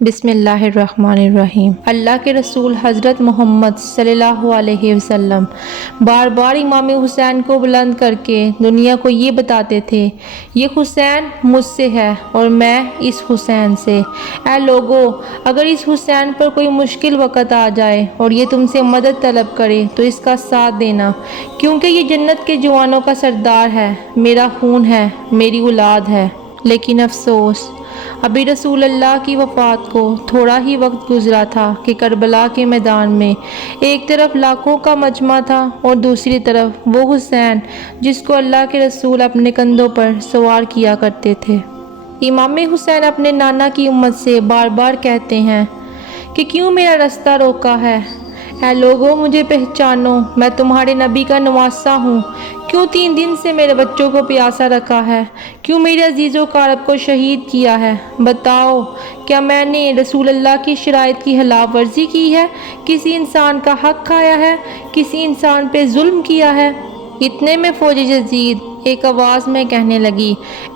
بسم اللہ الرحمن الرحیم۔ اللہ کے رسول حضرت محمد صلی اللہ علیہ وسلم بار بار امام حسین کو بلند کر کے دنیا کو یہ بتاتے تھے، یہ حسین مجھ سے ہے اور میں اس حسین سے۔ اے لوگو، اگر اس حسین پر کوئی مشکل وقت آ جائے اور یہ تم سے مدد طلب کرے تو اس کا ساتھ دینا، کیونکہ یہ جنت کے جوانوں کا سردار ہے، میرا خون ہے، میری اولاد ہے۔ لیکن افسوس، ابھی رسول اللہ کی وفات کو تھوڑا ہی وقت گزرا تھا کہ کربلا کے میدان میں ایک طرف لاکھوں کا مجمع تھا اور دوسری طرف وہ حسین جس کو اللہ کے رسول اپنے کندھوں پر سوار کیا کرتے تھے۔ امام حسین اپنے نانا کی امت سے بار بار کہتے ہیں کہ کیوں میرا رستہ روکا ہے؟ اے لوگوں، مجھے پہچانو، میں تمہارے نبی کا نواسہ ہوں۔ کیوں 3 دن سے میرے بچوں کو پیاسا رکھا ہے؟ کیوں میرے عزیز و اقارب کو شہید کیا ہے؟ بتاؤ، کیا میں نے رسول اللہ کی شرائط کی خلاف ورزی کی ہے؟ کسی انسان کا حق کھایا ہے؟ کسی انسان پہ ظلم کیا ہے؟ اتنے میں فوج یزید ایک آواز میں کہنے لگی،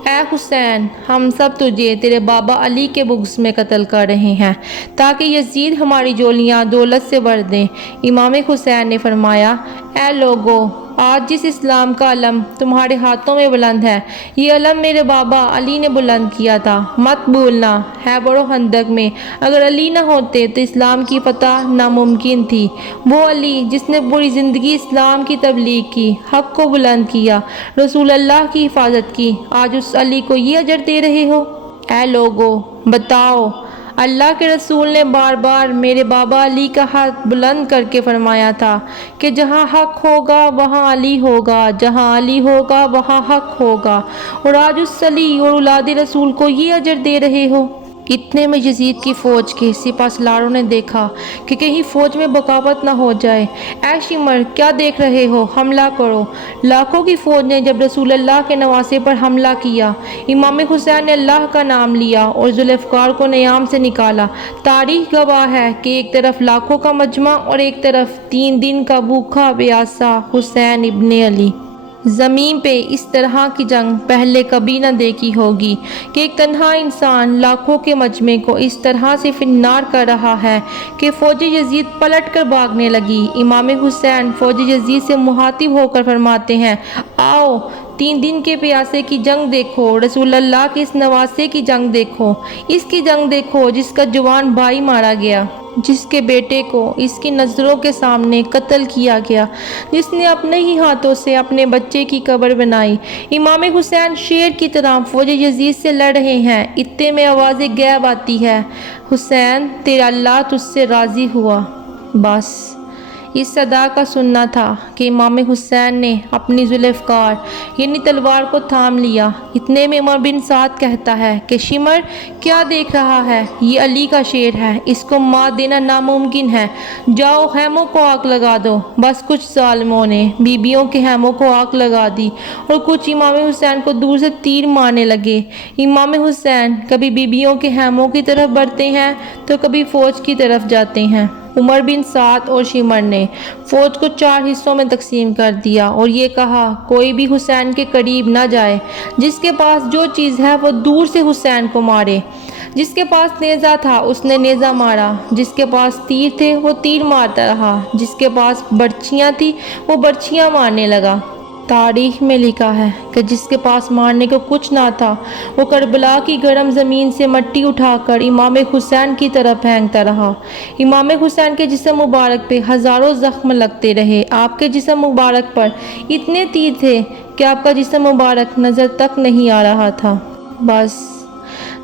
اے حسین، ہم سب تجھے تیرے بابا علی کے بغض میں قتل کر رہے ہیں تاکہ یزید ہماری جولیاں دولت سے بھر دیں۔ امام حسین نے فرمایا، اے لوگو، آج جس اسلام کا علم تمہارے ہاتھوں میں بلند ہے، یہ علم میرے بابا علی نے بلند کیا تھا۔ مت بھولنا، خیبر و خندق میں اگر علی نہ ہوتے تو اسلام کی فتح ناممکن تھی۔ وہ علی جس نے پوری زندگی اسلام کی تبلیغ کی، حق کو بلند کیا، رسول اللہ کی حفاظت کی، آج اس علی کو یہ اجر دے رہے ہو؟ اے لوگو، بتاؤ۔ اللہ کے رسول نے بار بار میرے بابا علی کا ہاتھ بلند کر کے فرمایا تھا کہ جہاں حق ہوگا وہاں علی ہوگا، جہاں علی ہوگا وہاں حق ہوگا، اور آج اس علی اور اولاد رسول کو یہ اجر دے رہے ہو۔ اتنے میں یزید کی فوج کے سپہ سالاروں نے دیکھا کہ کہیں فوج میں بغاوت نہ ہو جائے۔ اے شمر، کیا دیکھ رہے ہو؟ حملہ کرو۔ لاکھوں کی فوج نے جب رسول اللہ کے نواسے پر حملہ کیا، امام حسین نے اللہ کا نام لیا اور ذوالفقار کو نیام سے نکالا۔ تاریخ گواہ ہے کہ ایک طرف لاکھوں کا مجمع اور ایک طرف 3 دن کا بھوکا پیاسا حسین ابن علی۔ زمین پہ اس طرح کی جنگ پہلے کبھی نہ دیکھی ہوگی کہ ایک تنہا انسان لاکھوں کے مجمع کو اس طرح سے فنار کر رہا ہے کہ فوج یزید پلٹ کر بھاگنے لگی۔ امام حسین فوج یزید سے مخاطب ہو کر فرماتے ہیں، آؤ، 3 دن کے پیاسے کی جنگ دیکھو، رسول اللہ کے اس نواسے کی جنگ دیکھو، اس کی جنگ دیکھو جس کا جوان بھائی مارا گیا، جس کے بیٹے کو اس کی نظروں کے سامنے قتل کیا گیا، جس نے اپنے ہی ہاتھوں سے اپنے بچے کی قبر بنائی۔ امام حسین شیر کی طرح فوج یزید سے لڑ رہے ہیں۔ اتنے میں آواز غیب آتی ہے، حسین، تیرا اللہ تجھ سے راضی ہوا۔ بس اس صدا کا سننا تھا کہ امام حسین نے اپنی ذوالفقار یعنی تلوار کو تھام لیا۔ اتنے میں عمر بن سعد کہتا ہے کہ شمر، کیا دیکھ رہا ہے؟ یہ علی کا شیر ہے، اس کو مات دینا ناممکن ہے، جاؤ خیموں کو آگ لگا دو۔ بس کچھ ظالموں نے بیبیوں کے خیموں کو آگ لگا دی اور کچھ امام حسین کو دور سے تیر مارنے لگے۔ امام حسین کبھی بیبیوں کے خیموں کی طرف بڑھتے ہیں تو کبھی فوج کی طرف جاتے ہیں۔ عمر بن سعد اور شمر نے فوج کو 4 حصوں میں تقسیم کر دیا اور یہ کہا، کوئی بھی حسین کے قریب نہ جائے، جس کے پاس جو چیز ہے وہ دور سے حسین کو مارے۔ جس کے پاس نیزہ تھا اس نے نیزہ مارا، جس کے پاس تیر تھے وہ تیر مارتا رہا، جس کے پاس برچیاں تھی وہ برچیاں مارنے لگا۔ تاریخ میں لکھا ہے کہ جس کے پاس مارنے کو کچھ نہ تھا وہ کربلا کی گرم زمین سے مٹی اٹھا کر امام حسین کی طرف پھینکتا رہا۔ امام حسین کے جسم مبارک پہ ہزاروں زخم لگتے رہے۔ آپ کے جسم مبارک پر اتنے تیر تھے کہ آپ کا جسم مبارک نظر تک نہیں آ رہا تھا۔ بس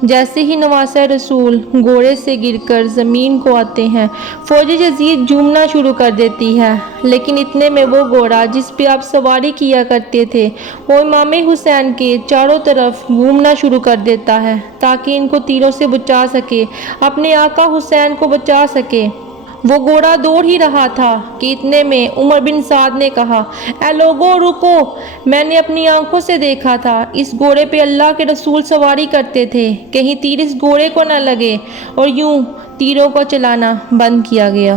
جیسے ہی نواسہ رسول گھوڑے سے گر کر زمین کو آتے ہیں، فوج یزید جھومنا شروع کر دیتی ہے، لیکن اتنے میں وہ گھوڑا جس پہ آپ سواری کیا کرتے تھے وہ امام حسین کے چاروں طرف گھومنا شروع کر دیتا ہے تاکہ ان کو تیروں سے بچا سکے، اپنے آقا حسین کو بچا سکے۔ وہ گھوڑا دوڑ ہی رہا تھا کہ اتنے میں عمر بن سعد نے کہا، اے لوگوں، رکو، میں نے اپنی آنکھوں سے دیکھا تھا، اس گھوڑے پہ اللہ کے رسول سواری کرتے تھے، کہیں تیر اس گھوڑے کو نہ لگے، اور یوں تیروں کو چلانا بند کیا گیا۔